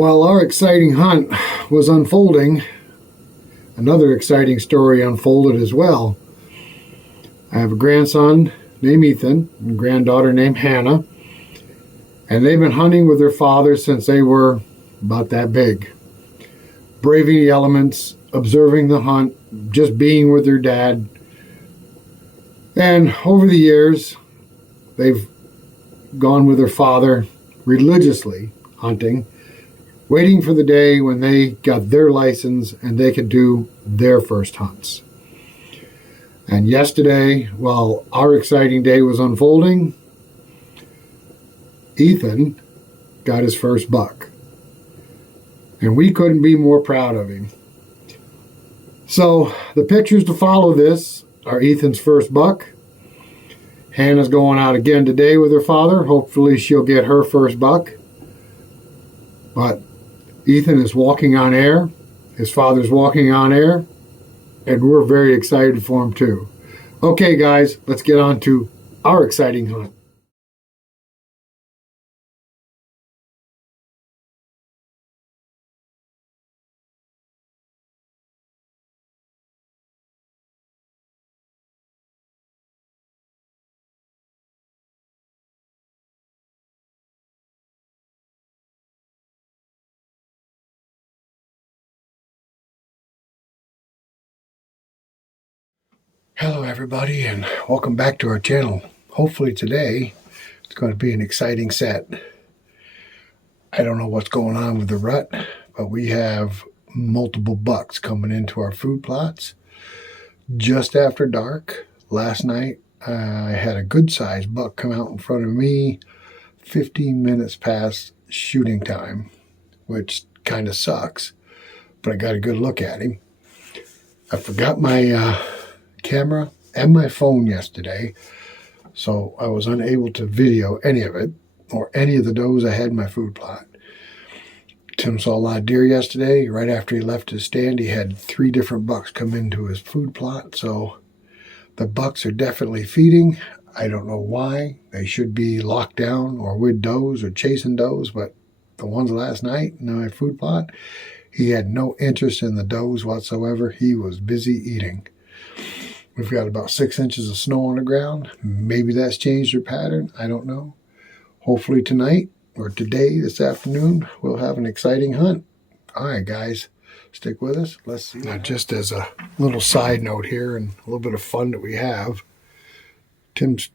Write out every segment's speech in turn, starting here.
While our exciting hunt was unfolding, another exciting story unfolded as well. I have a grandson named Ethan and a granddaughter named Hannah, and they've been hunting with their father since they were about that big. Braving the elements, observing the hunt, just being with their dad. And over the years, they've gone with their father religiously hunting, waiting for the day when they got their license and they could do their first hunts. And yesterday, while our exciting day was unfolding, Ethan got his first buck. And we couldn't be more proud of him. So the pictures to follow this are Ethan's first buck. Hannah's going out again today with her father. Hopefully she'll get her first buck. But Ethan is walking on air. His father's walking on air. And we're very excited for him too. Okay, guys, let's get on to our exciting hunt. Hello everybody, and welcome back to our channel. Hopefully today it's going to be an exciting set. I don't know what's going on with the rut, but we have multiple bucks coming into our food plots just after dark. Last night I had a good sized buck come out in front of me 15 minutes past shooting time, which kind of sucks, but I got a good look at him. I forgot my camera and my phone yesterday, so I was unable to video any of it or any of the does I had in my food plot. Tim saw a lot of deer yesterday. Right after he left his stand, he had 3 different bucks come into his food plot, so the bucks are definitely feeding. I don't know why. They should be locked down or with does or chasing does, but the ones last night in my food plot, he had no interest in the does whatsoever. He was busy eating. We've got about 6 inches of snow on the ground. Maybe that's changed their pattern. I don't know. Hopefully tonight or today, this afternoon, we'll have an exciting hunt. All right, guys, stick with us. Let's see. Now, just as a little side note here and a little bit of fun that we have, Tim's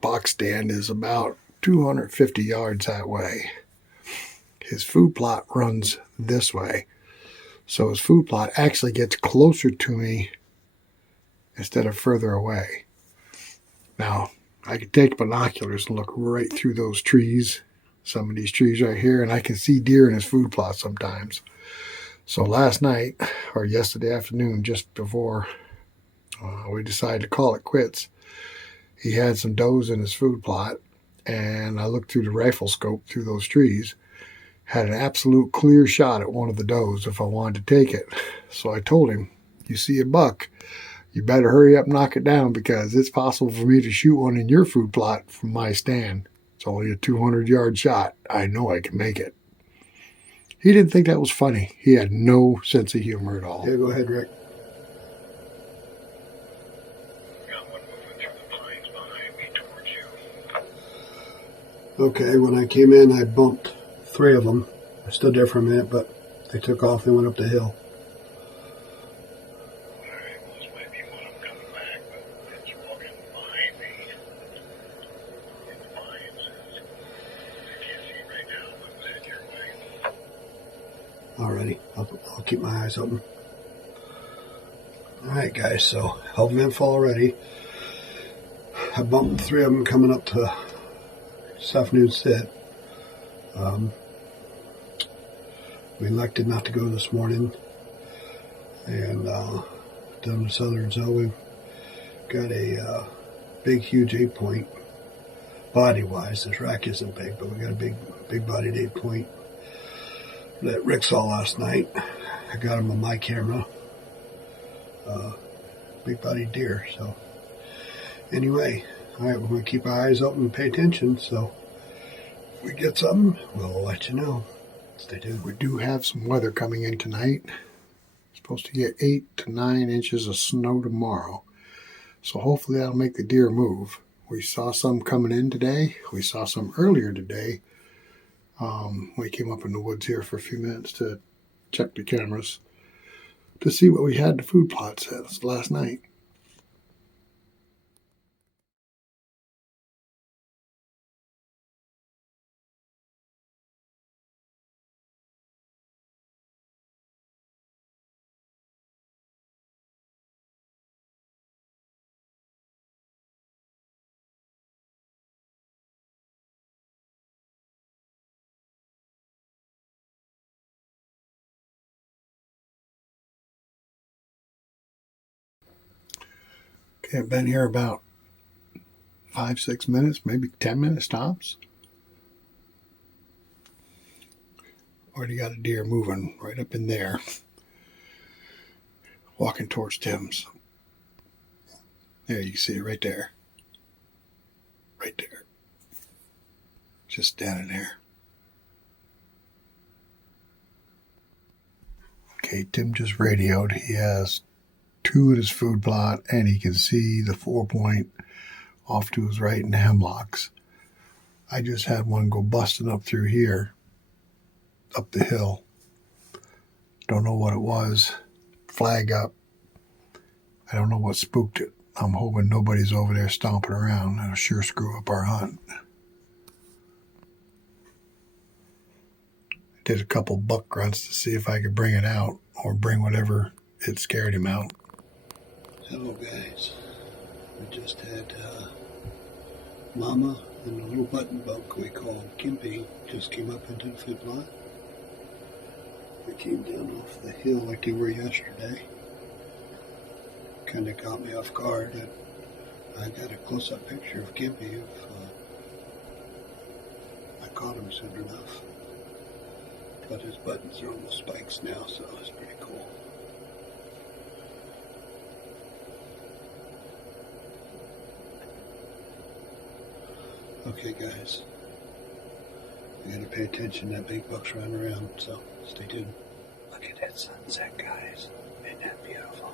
box stand is about 250 yards that way. His food plot runs this way. So his food plot actually gets closer to me instead of further away. Now, I can take binoculars and look right through those trees, some of these trees right here, and I can see deer in his food plot sometimes. So last night, or yesterday afternoon, just before we decided to call it quits, he had some does in his food plot, and I looked through the rifle scope through those trees, had an absolute clear shot at one of the does if I wanted to take it. So I told him, you see a buck, you better hurry up and knock it down, because it's possible for me to shoot one in your food plot from my stand. It's only a 200-yard shot. I know I can make it. He didn't think that was funny. He had no sense of humor at all. Yeah, go ahead, Rick. Got one moving through the pines behind me towards you. Okay, when I came in, I bumped 3 of them. I stood there for a minute, but they took off and went up the hill. Alrighty, I'll keep my eyes open. Alright guys, so helping info already. I bumped 3 of them coming up to this afternoon's sit. We elected not to go this morning, and down the southern zone we've got a big huge 8-point body wise. This rack isn't big, but we got a big bodied 8-point that Rick saw last night. I got him on my camera. Big bodied deer. So anyway, alright, we're going to keep our eyes open and pay attention. So if we get something, we'll let you know. Stay tuned. We do have some weather coming in tonight. Supposed to get 8 to 9 inches of snow tomorrow. So hopefully that'll make the deer move. We saw some coming in today. We saw some earlier today. We came up in the woods here for a few minutes to check the cameras to see what we had the food plots at last night. Okay, I've been here about 5-6 minutes, maybe 10 minutes tops. Already got a deer moving right up in there, walking towards Tim's. There, you can see it right there. Right there. Just standing there. Okay, Tim just radioed. He has 2 at his food plot, and he can see the 4-point off to his right in the hemlocks. I just had one go busting up through here, up the hill. Don't know what it was. Flag up. I don't know what spooked it. I'm hoping nobody's over there stomping around. That'll sure screw up our hunt. Did a couple buck grunts to see if I could bring it out or bring whatever it scared him out. Hello guys, we just had Mama and the little button buck we call Gimpy just came up into the food plot. They came down off the hill like they were yesterday. Kind of caught me off guard. I got a close-up picture of Gimpy if I caught him soon enough. But his buttons are almost spikes now, so it's pretty cool. Okay guys, you gotta pay attention, that big buck's running around, so stay tuned. Look at that sunset guys, isn't that beautiful?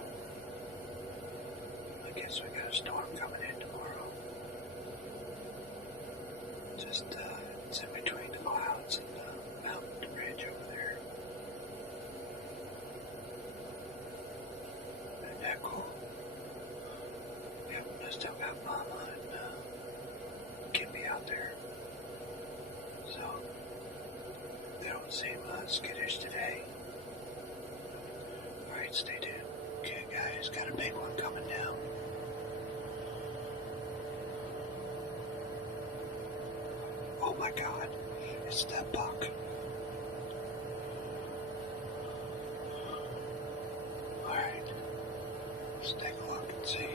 I guess we got a storm coming in tomorrow. Just it's in between the clouds and the mountain ridge over there. Isn't that cool? Yep, I still got Mama and Kimby out there. So, they don't seem skittish today. Alright, stay tuned. Okay guys, got a big one coming down. Oh my god, it's that buck. Alright, let's take a look and see.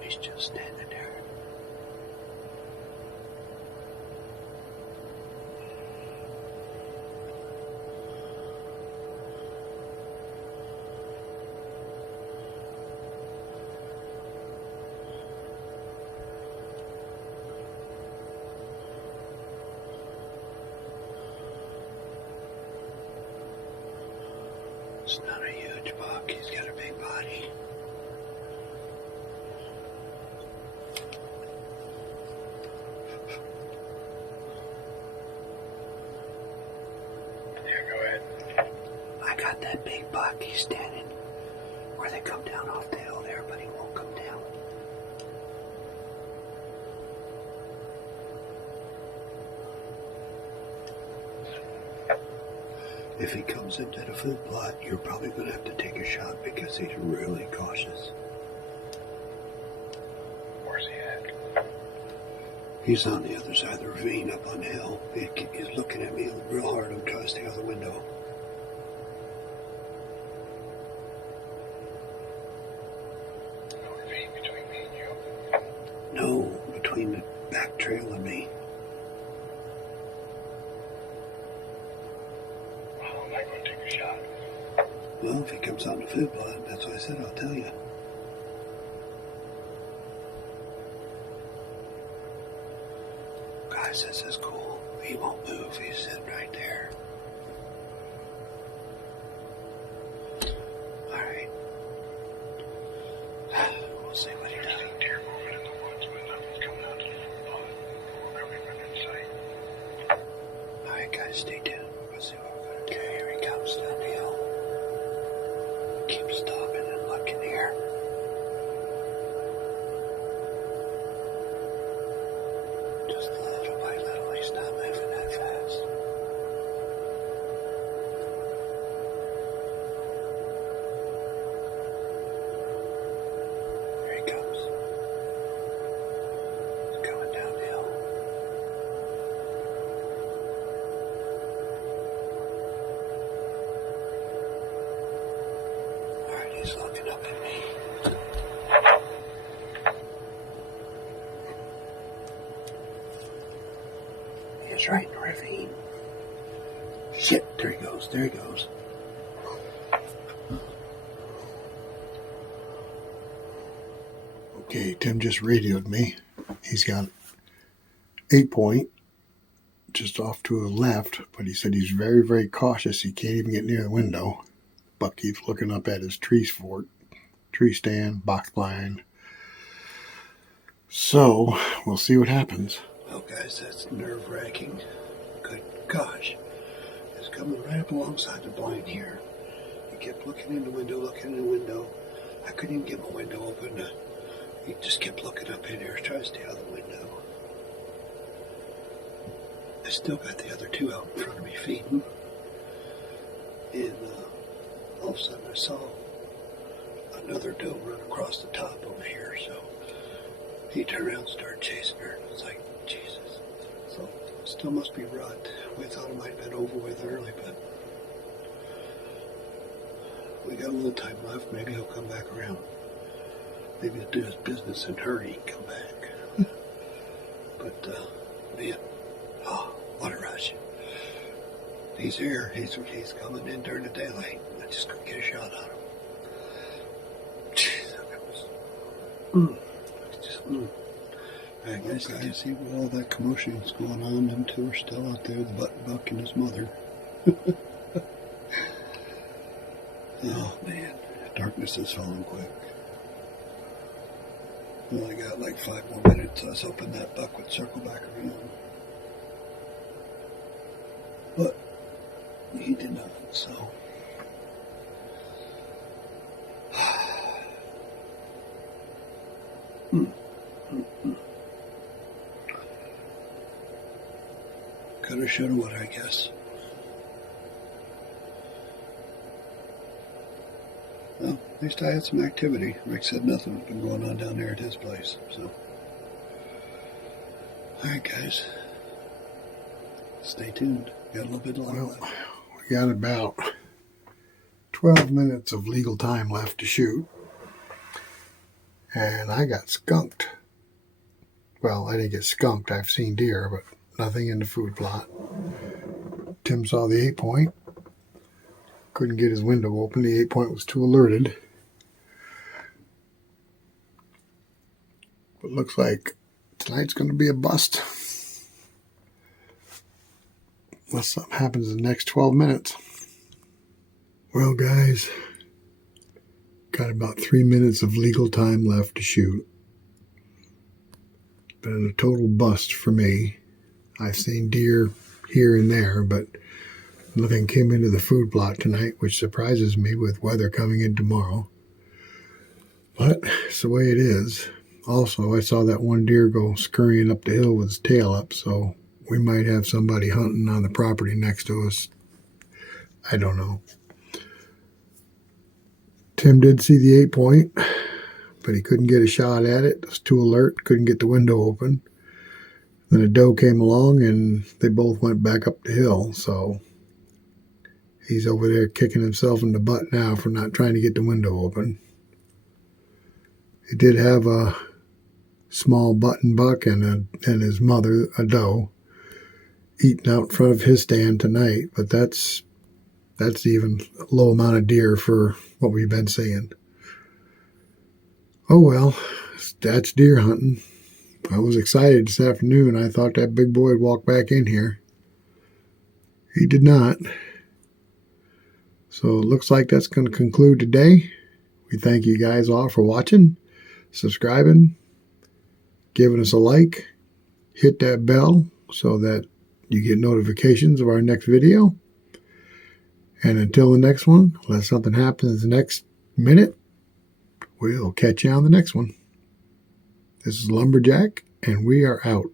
He's just standing there. It's not a huge buck, he's got a big body. I got that big buck, he's standing where they come down off the hill there, but he won't come down. If he comes into the food plot, you're probably going to have to take a shot because he's really cautious. Where's he at? He's on the other side of the ravine up on the hill. He's looking at me real hard. I'm trying to stay out the window. No ravine between me and you? No, between the back trail and me. Well, I'm not going to take a shot. Well, if he comes on the food plot. That's why I said I'll tell you. Guys, this is cool. He won't move. He's sitting right there. Alright. We'll see what he does. Deer moving in the woods, but nothing's coming out of the pond or everything in sight. Alright, guys, stay tuned. We'll see what we're going to do. Okay, here he comes down the hill. Keep stopping and looking here. Just little by little, he's not moving that fast. Here he comes. He's coming down the hill. Alright, he's looking up at me. He's right in the ravine. Shit, there he goes, there he goes. Okay, Tim just radioed me. He's got 8-point just off to the left, but he said he's very, very cautious. He can't even get near the window. Buck keeps looking up at his tree stand, box blind. So, we'll see what happens. Well, guys, that's nerve-wracking. Good gosh. It's coming right up alongside the blind here. He kept looking in the window. I couldn't even get my window open. He just kept looking up in there, trying to stay out of the window. I still got the other two out in front of me feeding. And all of a sudden I saw another doe run across the top over here. So he turned around and started chasing her. And it's like, Jesus. So it still must be rut. We thought it might have been over with early, but we got a little time left. Maybe he'll come back around. Maybe he'll do his business and hurry and come back. But, man, oh, what a rush. He's here. He's coming in during the daylight. I just couldn't get a shot on him. Jeez, that was... Alright, guys, you can see with all that commotion that's going on. Them two are still out there, the buck and his mother. Oh, man. Darkness is falling quick. We only got like 5 more minutes. I was hoping that buck would circle back around. But he did not, so. Coulda, shoulda, woulda, I guess. Well, at least I had some activity. Rick said nothing had been going on down there at his place, so. Alright, guys. Stay tuned. Got a little bit longer left. We got about 12 minutes of legal time left to shoot. And I got skunked. Well, I didn't get skunked. I've seen deer, but nothing in the food plot. Tim saw the 8-point. Couldn't get his window open. The 8-point was too alerted. But looks like tonight's going to be a bust. Unless something happens in the next 12 minutes. Well, guys, got about 3 minutes of legal time left to shoot. Been a total bust for me. I've seen deer here and there, but nothing came into the food plot tonight, which surprises me with weather coming in tomorrow. But it's the way it is. Also, I saw that one deer go scurrying up the hill with his tail up, so we might have somebody hunting on the property next to us. I don't know. Tim did see the 8-point, but he couldn't get a shot at it. It was too alert, couldn't get the window open. Then a doe came along, and they both went back up the hill, so he's over there kicking himself in the butt now for not trying to get the window open. He did have a small button buck and his mother, a doe, eating out in front of his stand tonight, but that's That's even a low amount of deer for what we've been seeing. Oh well, that's deer hunting. I was excited this afternoon. I thought that big boy would walk back in here. He did not. So it looks like that's going to conclude today. We thank you guys all for watching, subscribing, giving us a like, hit that bell so that you get notifications of our next video. And until the next one, unless something happens the next minute, we'll catch you on the next one. This is Lumberjack, and we are out.